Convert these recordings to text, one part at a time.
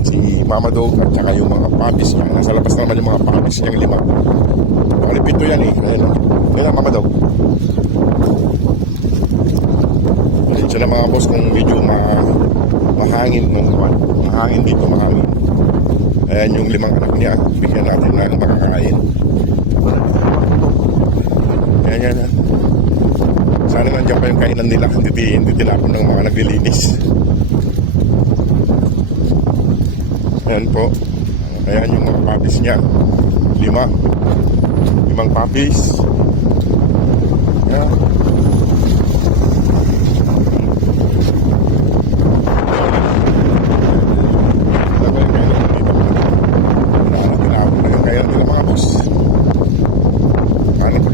kumakain si Mama Dog at saka yung mga puppies niya. Nasa labas naman yung mga puppies niyang 5. Malipito yan eh. Ayan o. Ayan na Mama Dog. Pasensya na mga boss kung medyo mahangin mahangin dito, mahangin. Ayan yung 5 anak niya. Bigyan natin na makakain. Ayan yan. Sana nandiyan pa yung kainan nila. Hindi tinapon ng mga naglilinis. Ayan po. Ayan yung mga puppies niya. 5 puppies. Ayan.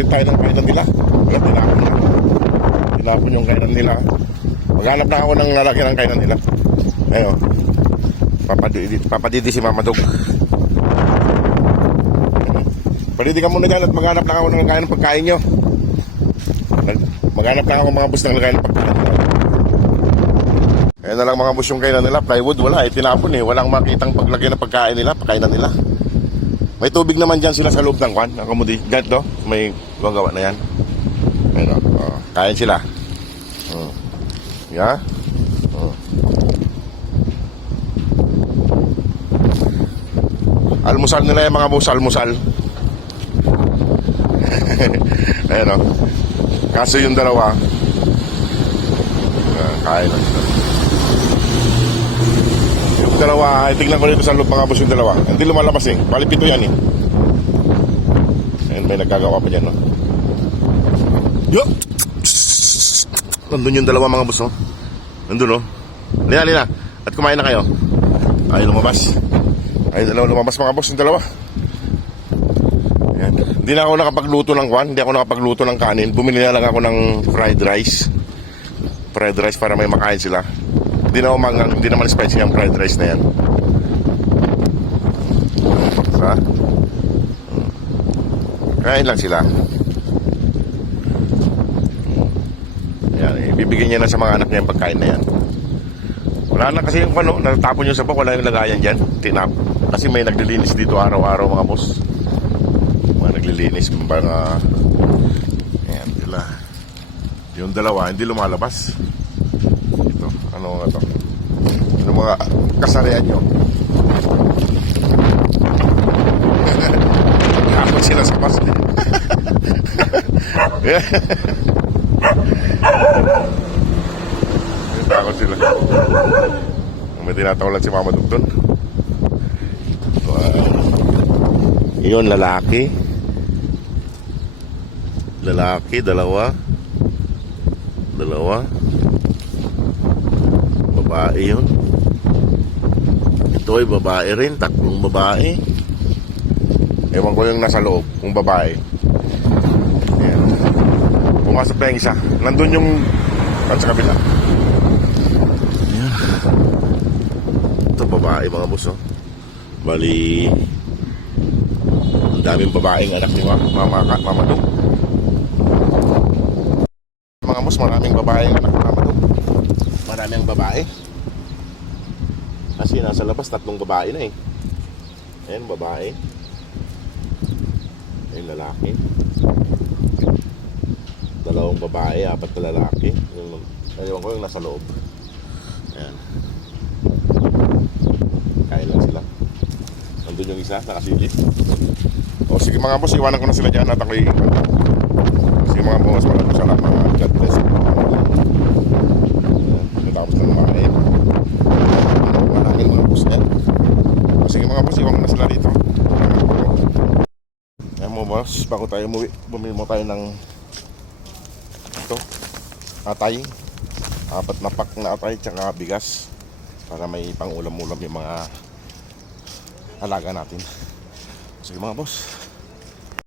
Tayo ng kainan nila. Wala, tinapon yung kainan nila. Maghanap na ako ng lalagyan ng kainan nila. Ayun. Papadidi si Mama Dog. Padidi ka muna dyan at maghanap lang ako ng lagayan ng pagkain nyo. Maghanap lang ako mga bus ng lagayan ng pagkain nila. Ayan na lang mga bus yung kainan nila. Plywood wala, tinapon eh. Walang makitang paglagyan ng pagkain nila, pagkainan nila. May tubig naman dyan sila sa loob ng kwan. Dyan to, may gawa na yan. Ayun o. Kain sila. Yeah. Almusal nila yung mga boss, almusal. Ayun o. Kaso yung dalawa, kain lang sila. Yung dalawa, tignan ko dito sa loob mga boss yung dalawa. Hindi lumalabas eh. Palipito yan eh. Ayun, may nagkagawa pa dyan no. Yo! Nandun yung dalawa mga boss no. Nandun no. Lina. At kumain na kayo. Ay lumabas. Ay dalawa lumabas mga boss yung dalawa. Ayan. Hindi na ako nakapagluto ng kwan. Hindi ako nakapagluto ng kanin. Bumili na lang ako ng fried rice. Fried rice para may makain sila. Hindi naman spicy ang fried rice na yan. Ha? Kain lang sila. Yan, ibibigay niya na sa mga anak niya yung pagkain na yan. Wala na kasi yung ano, natapon yung sabak, wala yung lagayan dyan. Tinap. Kasi may naglilinis dito araw-araw mga boss. Mga naglilinis, mga ayan sila. Yung dalawa, hindi lumalabas. Ito, ano nga to? Ano mga kasarian nyo? Nakakot sila sa bus. Takot sila. May tinatawalan si Mama Dog doon. Yun, lalaki. Dalawa. Babae yun. Ito ay babae rin. 3 babae. Ewan ko yung nasa loob kung babae. Ayan. Pumasok na yung isa. Nandun yung sa kabila. Ayan. Ito babae mga boss oh. Bali ang daming babaeng anak ni Mama Dog. Mga boss, maraming babaeng anak ni Mama Dog. Maraming babae. Kasi nasa labas 3 babae na eh. Ayan babae. Ayan lalaki. 2 babae, 4 na lalaki. Ewan ko yung nasa loob. Ayan. Kain lang sila. Nandun yung isa, nakasilip. O sige mga boss, iwanan ko na sila dyan at ako'y sige mga boss, maraming salamat. God bless. Natapos na kumain. Maraming mga boss yan. O sige mga boss, iwan ko na sila dito. Ayan mo boss, bago tayo umuwi, bumili mo tayo ng ito, atay. 4 na pack na atay tsaka bigas para may pang ulam-ulam yung mga alaga natin. Sige mga boss.